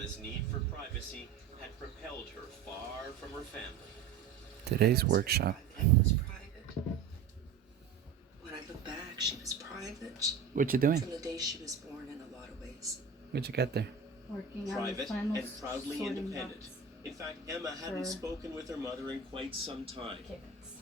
Emma's need for privacy had propelled her far from her family. Today's workshop. Emma was private. When I look back, she was private. What you doing? From the day she was born in a lot of ways. What you got there? Working on the Private Flannel and proudly sorting independent. box In fact, Emma hadn't for spoken with her mother in quite some time. kittens.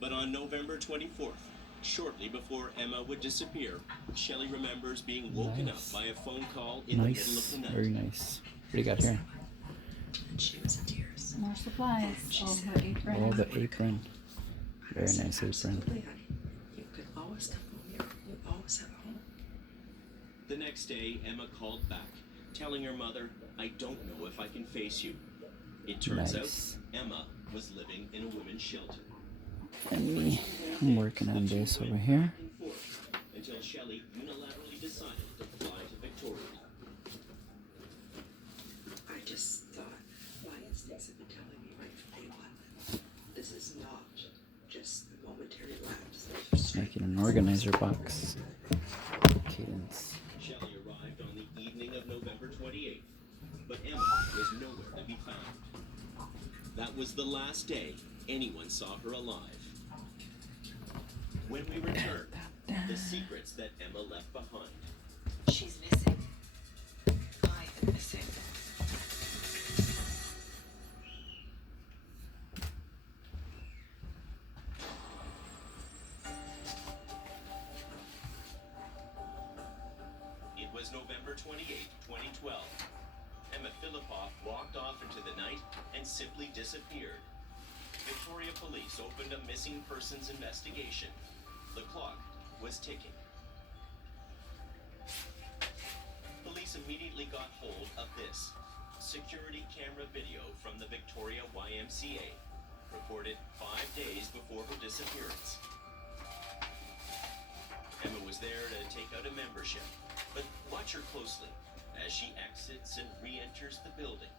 But on November 24th, shortly before Emma would disappear, Shelley remembers being woken Nice. up by a phone call in the middle of Nice. the night. Very nice. What do you got here? And she was in tears. More supplies. Oh, her apron. Oh, the apron. Very nice apron. Absolutely, honey. You could always come home here. You always have a home. The next day, Emma called back, telling her mother, "I don't know if I can face you." It turns Nice. out Emma was living in a women's shelter. And me. I'm working on this over here. Back and forth until Shelley unilaterally decided to fly to Victoria. I just thought my instincts have been telling me right from day one. This is not just a momentary lapse of strength. Making an organizer box. Cadence. Shelley arrived on the evening of November 28th, but Emma was nowhere to be found. That was the last day anyone saw her alive. When we return, the secrets that Emma left behind. She's missing. I am missing. It was November 28th, 2012. Emma Filipoff walked off into the night and simply disappeared. Victoria police opened a missing persons investigation. The clock was ticking. Police immediately got hold of this security camera video from the Victoria YMCA, recorded 5 days before her disappearance. Emma was there to take out a membership, but watch her closely as she exits and re-enters the building.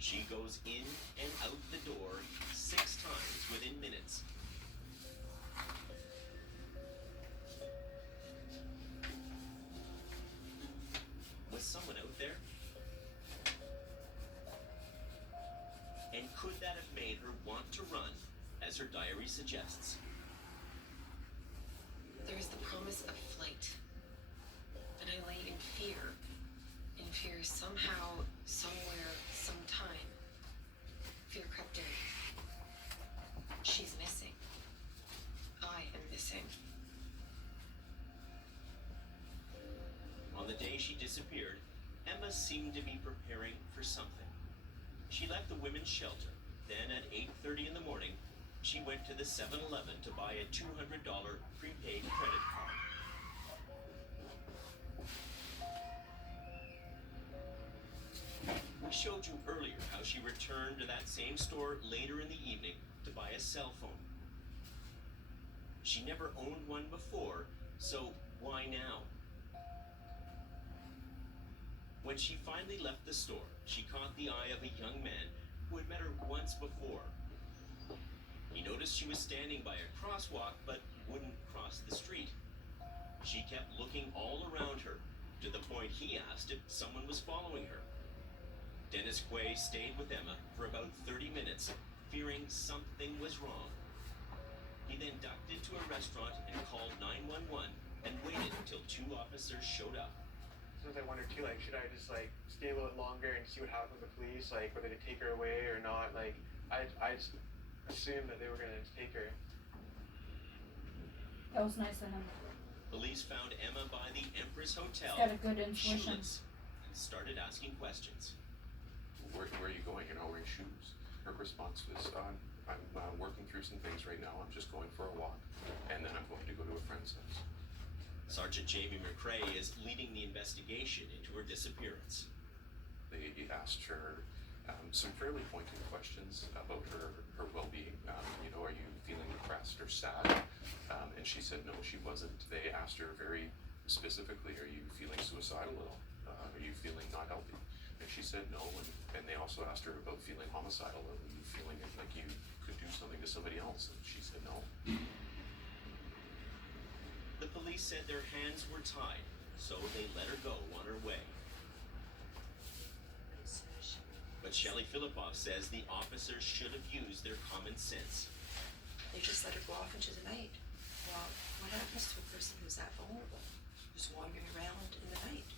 She goes in and out the door 6 times within minutes. Was someone out there? And could that have made her want to run, as her diary suggests? There is the promise of flight, and I lay in fear somehow, somewhere, sometime. Fear crept in. She's missing. I am missing. On the day she disappeared, Emma seemed to be preparing for something. She left the women's shelter. Then at 8:30 in the morning, she went to the 7-Eleven to buy a $200 prepaid credit card. We showed you earlier how she returned to that same store later in the evening to buy a cell phone. She never owned one before, so why now? When she finally left the store, she caught the eye of a young man who had met her once before. He noticed she was standing by a crosswalk but wouldn't cross the street. She kept looking all around her, to the point he asked if someone was following her. Dennis Quay stayed with Emma for about 30 minutes, fearing something was wrong. He then ducked into a restaurant and called 911 and waited until 2 officers showed up. Sometimes I wonder too, like, should I just like stay a little bit longer and see what happens with the police, like whether they take her away or not? Like, I just assumed that they were gonna take her. That was nice of him. Police found Emma by the Empress Hotel, Got a good intuition. shoeless, and started asking questions. Where are you going? You're not wearing shoes. Her response was, I'm working through some things right now. I'm just going for a walk, and then I'm going to go to a friend's house. Sergeant Jamie McRae is leading the investigation into her disappearance. They asked her some fairly pointed questions about her well-being. Are you feeling depressed or sad? And she said no, she wasn't. They asked her very specifically, are you feeling suicidal at all? Are you feeling not healthy? And she said no, and they also asked her about feeling homicidal, or were you feeling like you could do something to somebody else? And she said no. The police said their hands were tied so they let her go on her way. But Shelley Philippoff says the officers should have used their common sense. They just let her go off into the night. Well, what happens to a person who's that vulnerable, who's wandering around in the night?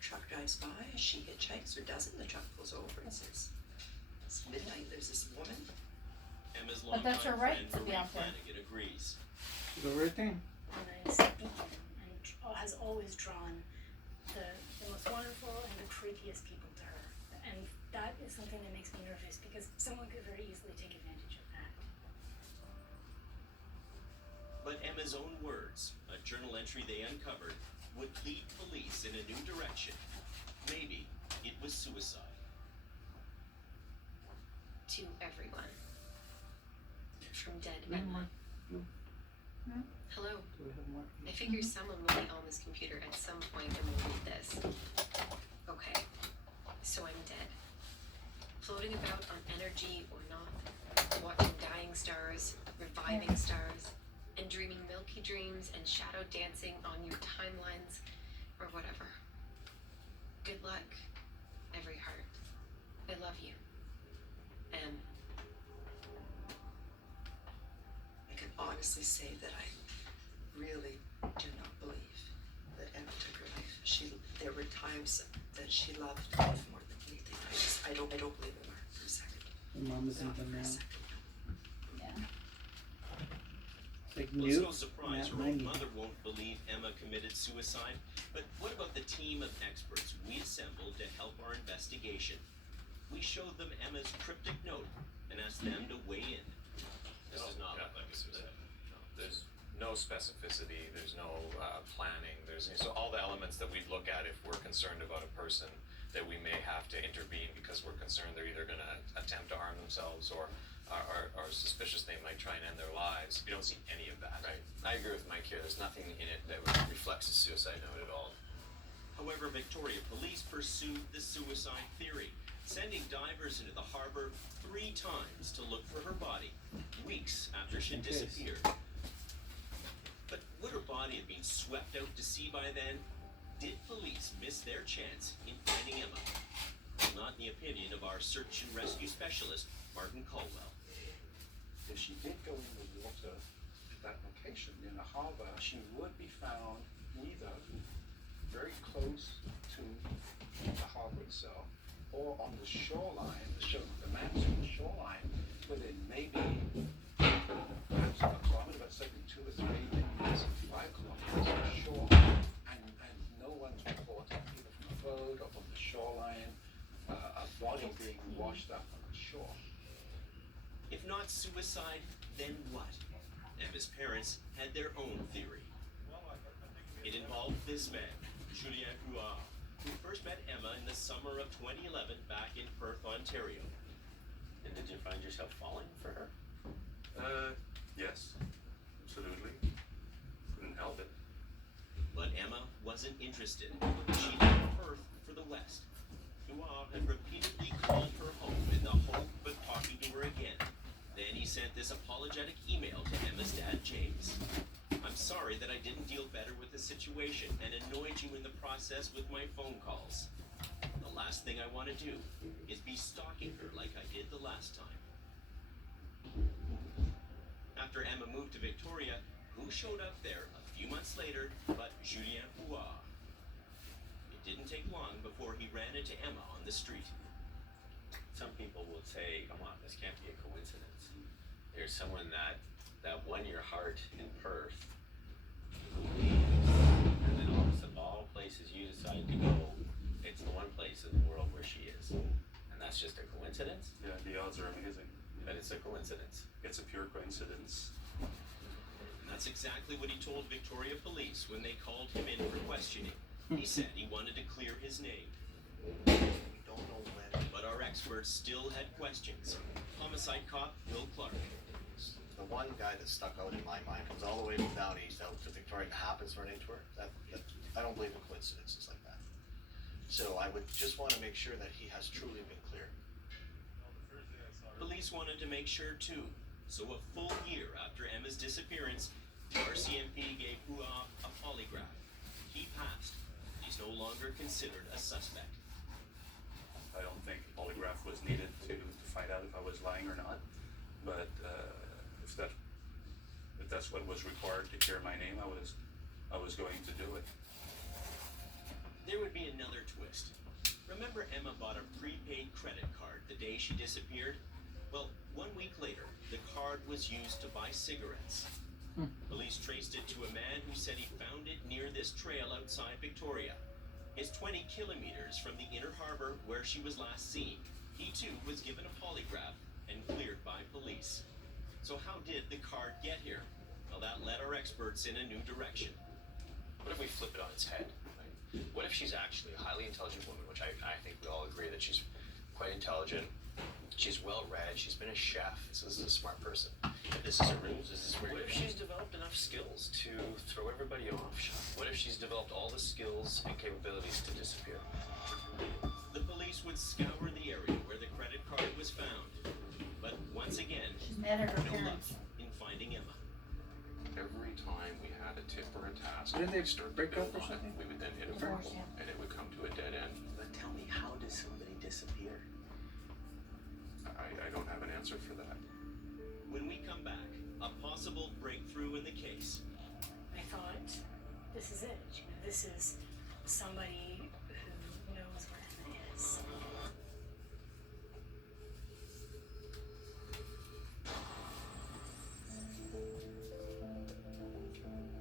Truck drives by, she hitchhikes or doesn't, the truck pulls over and says, it's midnight, there's this woman. Emma's But that's her longtime right friend to be Marie out there. Flanagan agrees. The right thing. Emma is beacon and has always drawn the most wonderful and the creepiest people to her. And that is something that makes me nervous because someone could very easily take advantage of that. But Emma's own words, a journal entry they uncovered, would lead police in a new direction. Maybe it was suicide. To everyone. From dead No Emma. more. Hello. Do we have more? I figure someone will be on this computer at some point and will read this. Okay. So I'm dead. Floating about on energy or not. Watching dying stars, reviving stars, and dreaming milky dreams and shadow dancing on your timelines or whatever. Good luck, every heart. I love you. M. I can honestly say that I really do not believe that Emma took her life. There were times that she loved life more than anything. I don't believe it, Mark, for a second. The mom isn't Not the for a man. second. Yeah. It's like Well, it's new. no surprise her own mother won't believe Emma committed suicide. But what about the team of experts we assembled to help our investigation? We showed them Emma's cryptic note and asked them to weigh in. This does not look like a suicide. No. There's no specificity, there's no planning, so all the elements that we'd look at if we're concerned about a person that we may have to intervene because we're concerned they're either gonna attempt to harm themselves or are suspicious they might try and end their lives. We don't see any of that. Right. I agree with Mike here. There's nothing in it that reflects a suicide note at all. However, Victoria police pursued the suicide theory, sending divers into the harbor 3 times to look for her body, weeks after she Just in case. disappeared. But would her body have been swept out to sea by then? Did police miss their chance in finding Emma? Well, not in the opinion of our search and rescue specialist, Martin Caldwell. If she did go in the water at that location in the harbor, she would be found either very close to the harbor itself or on the shoreline, the maps on the shoreline, within maybe perhaps a kilometer, but certainly 2 or 3, maybe 5 kilometers from the shore. And no one's reported either from a boat or from the shoreline a body being washed up on the shore. If not suicide, then what? Emma's parents had their own theory. It involved this man, Julien Couillard, who first met Emma in the summer of 2011 back in Perth, Ontario. And did you find yourself falling for her? Yes, absolutely. Couldn't help it. But Emma wasn't interested. She left Perth for the West. Couillard had repeatedly called her home in the hope of talking to her again. Then he sent this apologetic email to Emma's dad, James. I'm sorry that I didn't deal better with the situation and annoyed you in the process with my phone calls. The last thing I want to do is be stalking her like I did the last time. After Emma moved to Victoria, who showed up there a few months later but Julien Couillard? It didn't take long before he ran into Emma on the street. Some people will say, come on, this can't be a coincidence. There's someone that won your heart in Perth, who leaves, and then all places you decide to go, it's the one place in the world where she is. And that's just a coincidence? Yeah, the odds are amazing. But it's a coincidence. It's a pure coincidence. And that's exactly what he told Victoria police when they called him in for questioning. He said he wanted to clear his name. We don't know when. But our experts still had questions. Homicide cop Will Clark. The one guy that stuck out in my mind was all the way from down east out to Victoria and happens to run into her. That I don't believe in coincidences like that. So I would just want to make sure that he has truly been clear. Police wanted to make sure too. So a full year after Emma's disappearance, the RCMP gave Couillard a polygraph. longer considered a suspect. I don't think a polygraph was needed to find out if I was lying or not, but if that's what was required to hear my name, I was going to do it. There would be another twist. Remember Emma bought a prepaid credit card the day she disappeared? Well, 1 week later, the card was used to buy cigarettes. Police traced it to a man who said he found it near this trail outside Victoria. It's 20 kilometers from the inner harbor where she was last seen. He too was given a polygraph and cleared by police. So how did the card get here? Well, that led our experts in a new direction. What if we flip it on its head? Right? What if she's actually a highly intelligent woman, which I think we all agree that she's quite intelligent. She's well read, she's been a chef, so this is a smart person. If this is a ruse, this is where what if she's developed enough skills to throw everybody off? What if she's developed all the skills and capabilities to disappear? The police would scour the area where the credit card was found. But once again, She's mad at her no luck parents. in finding Emma. Every time we had a tip or a task, Didn't they we start to break build up or on it, something? we would then hit a Divorce, vertical, yeah. and it would come to a dead end. But tell me, how does somebody disappear? I don't have an answer for that. When we come back, a possible breakthrough in the case. I thought, this is it. You know, this is somebody who knows where Emma is.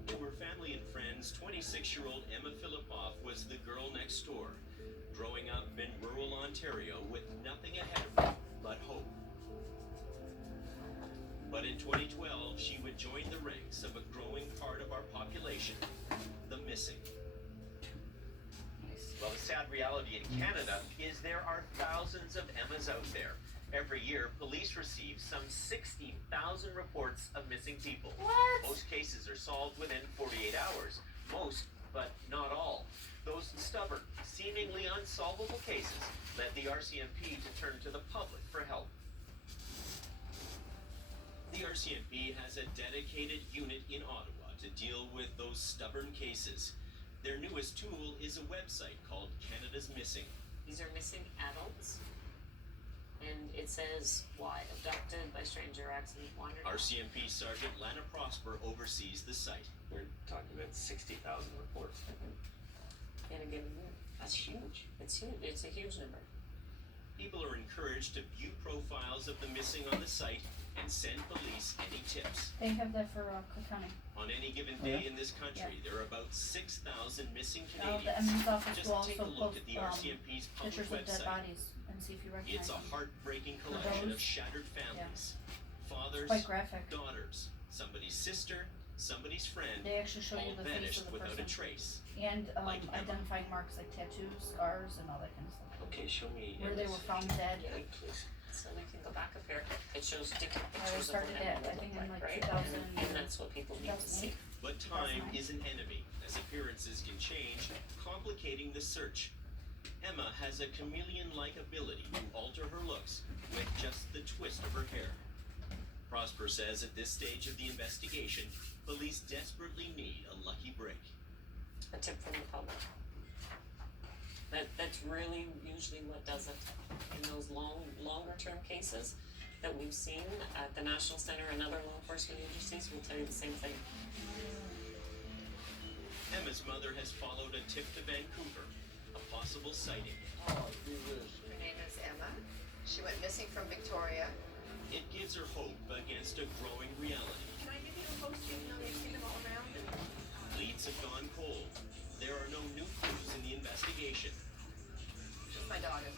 To her family and friends, 26-year-old Emma Filipov was the girl next door, growing up in rural Ontario with nothing ahead of her but hope. But in 2012, she would join the ranks of a growing part of our population, the missing. Well, the sad reality in Canada is there are thousands of Emmas out there. Every year, police receive some 60,000 reports of missing people. What? Most cases are solved within 48 hours. Most, but not all. Those stubborn, seemingly unsolvable cases led the RCMP to turn to the public for help. The RCMP has a dedicated unit in Ottawa to deal with those stubborn cases. Their newest tool is a website called Canada's Missing. These are missing adults. And it says why abducted by stranger, accident, wandered. RCMP Sergeant Lana Prosper oversees the site. We're talking about 60,000 reports. In a given year. That's huge. It's huge. It's a huge number. People are encouraged to view profiles of the missing on the site and send police any tips. They have that for Cook County. On any given day in this country, there are about 6,000 missing The Canadians. Eminence office Just will take also a look post at the RCMP's public pictures of dead website. bodies and see if you recognize It's a them. heartbreaking For collection of those? shattered families. Fathers, Quite graphic. daughters, somebody's sister, somebody's friend, They actually show all you the face vanished of the without person. a trace. And Like Emma. identifying marks like tattoos, scars, and all that kind of stuff. Okay, show me. Where they were found dead. Yeah, please. So we can go back up here. It shows different I pictures of what started Emma it, I would think, look in like, like right? 2000. And that's what people need to see. But time 2009. is an enemy, as appearances can change, complicating the search. Emma has a chameleon-like ability to alter her looks with just the twist of her hair. Prosper says at this stage of the investigation, police desperately need a lucky break. A tip from the public. That's really usually what does it. In those longer term cases that we've seen at the National Center and other law enforcement agencies will tell you the same thing. Emma's mother has followed a tip to Vancouver, a possible sighting. Her name is Emma. She went missing from Victoria. It gives her hope against a growing reality. Can I give you a post you know they've seen them all around and Leads have gone cold. There are no new clues in the investigation. She's my daughter.